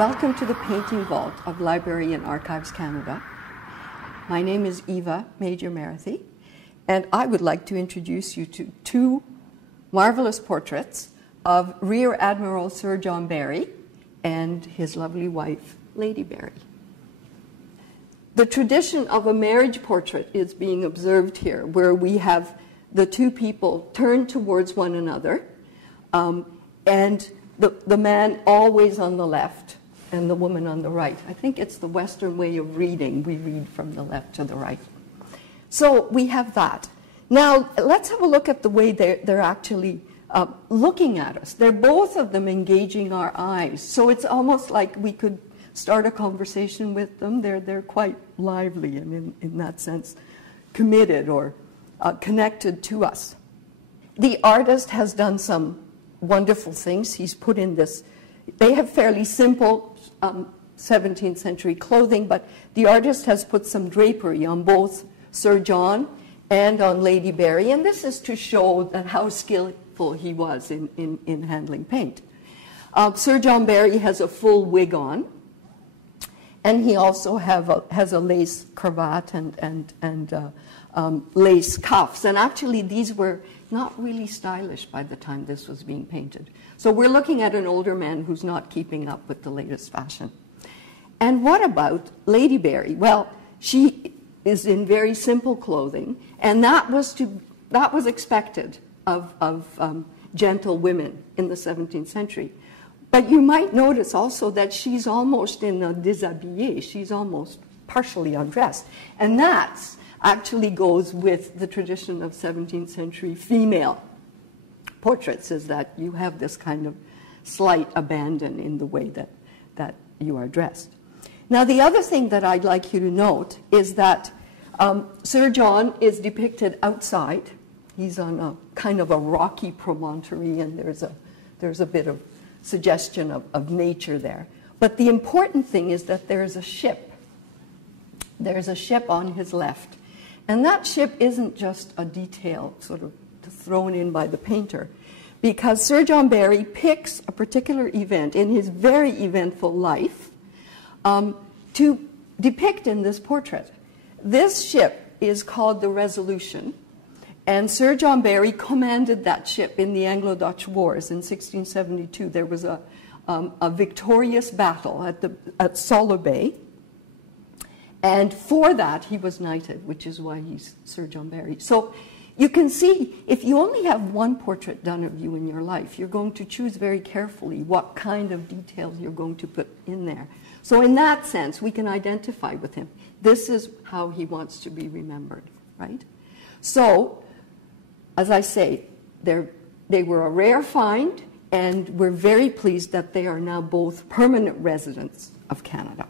Welcome to the Painting Vault of Library and Archives Canada. My name is Eva Major-Marathi, and I would like to introduce you to two marvelous portraits of Rear Admiral Sir John Barry and his lovely wife, Lady Barry. The tradition of a marriage portrait is being observed here, where we have the two people turned towards one another, and the man always on the left and the woman on the right. I think it's the Western way of reading. We read from the left to the right. So we have that. Now, let's have a look at the way they're actually looking at us. They're both of them engaging our eyes. So it's almost like we could start a conversation with them. They're quite lively and in that sense committed or connected to us. The artist has done some wonderful things. He's put in this, they have fairly simple 17th century clothing, but the artist has put some drapery on both Sir John and on Lady Barry, and this is to show that how skillful he was in handling paint. Sir John Barry has a full wig on, and he also has a lace cravat and lace cuffs, and actually these were not really stylish by the time this was being painted. So we're looking at an older man who's not keeping up with the latest fashion. And what about Lady Barry? Well, she is in very simple clothing, and that was expected of gentle women in the 17th century. But you might notice also that she's almost in a déshabillé. She's almost partially undressed. And that actually goes with the tradition of 17th century female portraits, is that you have this kind of slight abandon in the way that you are dressed. Now, the other thing that I'd like you to note is that Sir John is depicted outside. He's on a kind of a rocky promontory, and there's a bit of suggestion of nature there. But the important thing is that there's a ship. There's a ship on his left. And that ship isn't just a detail sort of thrown in by the painter, because Sir John Barry picks a particular event in his very eventful life to depict in this portrait. This ship is called the Resolution, and Sir John Barry commanded that ship in the Anglo-Dutch Wars in 1672. There was a victorious battle at Solo Bay, and for that he was knighted, which is why he's Sir John Barry. So you can see, if you only have one portrait done of you in your life, you're going to choose very carefully what kind of details you're going to put in there. So in that sense, we can identify with him. This is how he wants to be remembered, right? So, as I say, they were a rare find, and we're very pleased that they are now both permanent residents of Canada.